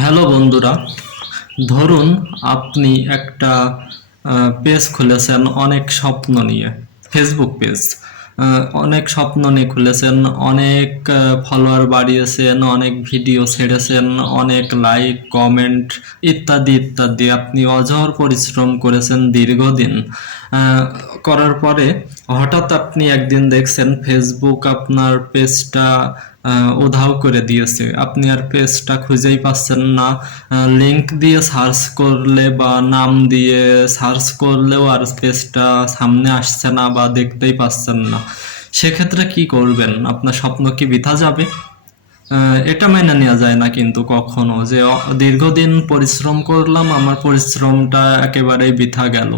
Hello বন্ধুরা, ধরুন আপনি একটা পেজ খুলেছেন অনেক স্বপ্ন নিয়ে ফেসবুক পেজ অনেক স্বপ্ন নিয়ে খুলেছেন, অনেক ফলোয়ার বাড়িয়েছেন, অনেক ভিডিও ছেড়েছেন, অনেক লাইক কমেন্ট ইত্যাদি ইত্যাদি। আপনি অঝর পরিশ্রম করেছেন দীর্ঘদিন করার পরে হঠাৎ আপনি একদিন দেখছেন ফেসবুক আপনার পেজটা উধাও করে দিয়েছে। আপনি আর পেজটা খুঁজেই পাচ্ছেন না। লিংক দিয়ে সার্চ করলে বা নাম দিয়ে সার্চ করলেও আর পেজটা সামনে আসছে না বা দেখতেই পাচ্ছেন না। সেক্ষেত্রে কি করবেন? আপনার স্বপ্ন কি বৃথা যাবে? এটা মেনে নেওয়া যায় না কিন্তু কখনো যে দীর্ঘদিন পরিশ্রম করলাম, আমার পরিশ্রমটা একেবারেই বৃথা গেল।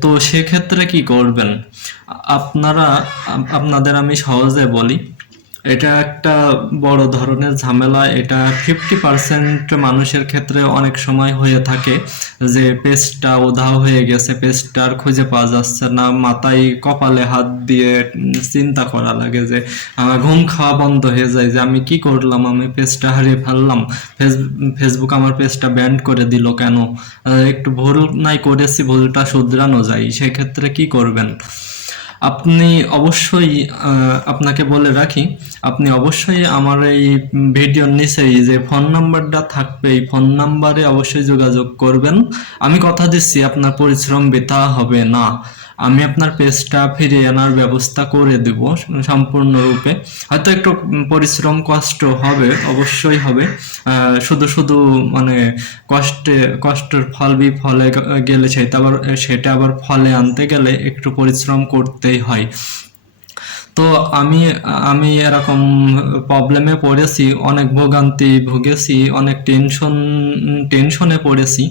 তো সেক্ষেত্রে কি করবেন? আপনারা আপনাদের আমি সহজে বলি। এটা একটা বড় ধরনের ঝামেলা। এটা ফিফটি পার্সেন্ট মানুষের ক্ষেত্রে অনেক সময় হয়ে থাকে যে পেজটা উধাও হয়ে গেছে পেজটা আর খুঁজে পাওয়া যাচ্ছে না। মাথায় কপালে হাত দিয়ে চিন্তা করা লাগে যে আমার ঘুম খাওয়া বন্ধ হয়ে যায় যে আমি কি করলাম? আমি পেজটা হারিয়ে ফেললাম। ফেস- ফেসবুক আমার পেজটা ব্যান্ড করে দিল কেন? একটু ভুল নাই করেছি, ভুলটা শুধরানো যায়। সেক্ষেত্রে কি করবেন? আপনি অবশ্যই আপনাকে বলে রাখি, আপনি অবশ্যই আমার এই ভিডিওর নিচেই যে ফোন নাম্বারটা থাকবে, এই ফোন নাম্বারে অবশ্যই যোগাযোগ করবেন। আমি কথা দিচ্ছি, আপনার পরিশ্রম বৃথা হবে না। আমি আপনার পেজটা ফিরিয়ে আনার ব্যবস্থা করে দেব, সম্পূর্ণরূপে। হয়তো একটু পরিশ্রম কষ্ট হবে, অবশ্যই হবে। শুধু শুধু মানে কষ্টে, কষ্টের ফল বিফলে গেলে সেটা আবার সেটা আবার ফলে আনতে গেলে একটু পরিশ্রম করতেই হয়। তো আমি আমি এরকম প্রবলেমে পড়েছি, অনেক ভোগান্তি ভুগেছি, অনেক টেনশন টেনশনে পড়েছি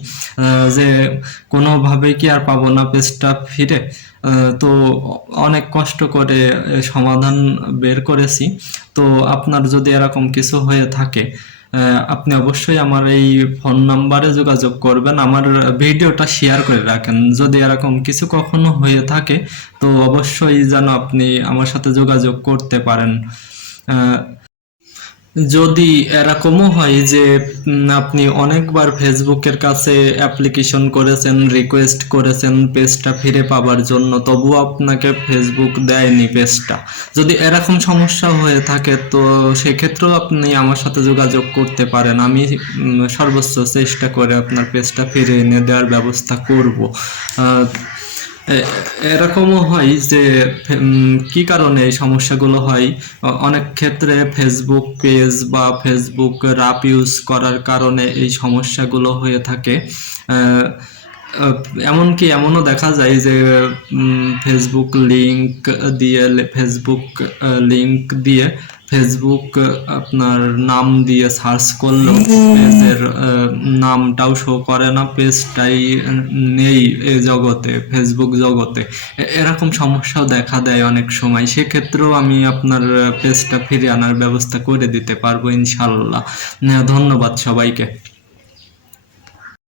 যে কোনোভাবেই কি আর পাবো না, পেজটা ফিরে। তো অনেক কষ্ট করে সমাধান বের করেছি। তো আপনার যদি এরকম কিছু হয়ে থাকে আপনি অবশ্যই আমার এই ফোন নাম্বারে যোগাযোগ করবেন, আমার ভিডিওটা শেয়ার করে রাখেন। যদি এরকম কিছু কখনো হয়ে থাকে, তো অবশ্যই যেন আপনি আমার সাথে যোগাযোগ করতে পারেন। যদি এরকমও হয় যে আপনি অনেকবার ফেসবুকের কাছে অ্যাপ্লিকেশন করেছেন রিকোয়েস্ট করেছেন পেজটা ফিরে পাবার জন্য, তবুও আপনাকে ফেসবুক দেয়নি পেজটা যদি এরকম সমস্যা হয়ে থাকে, তো সেক্ষেত্রেও আপনি আমার সাথে যোগাযোগ করতে পারেন। আমি সর্বোচ্চ চেষ্টা করে আপনার পেজটা ফিরে এনে দেওয়ার ব্যবস্থা করব। এরকমও হয় যে কি কারণে এই সমস্যাগুলো হয়? অনেক ক্ষেত্রে ফেসবুক পেজ বা ফেসবুক রাপ ইউজ করার কারণে এই সমস্যাগুলো হয়ে থাকে। এমনকি এমনও দেখা যায় যে ফেসবুক লিংক দিয়ে ফেসবুক লিংক দিয়ে ফেসবুক আপনার নাম দিয়ে সার্চ করলেও পেজের নামটাও শো করে না, পেজটাই নেই এ জগতে ফেসবুক জগতে। এরকম সমস্যাও দেখা দেয় অনেক সময়। সেক্ষেত্রেও আমি আপনার পেজটা ফিরে আনার ব্যবস্থা করে দিতে পারব ইনশাল্লাহ ধন্যবাদ সবাইকে।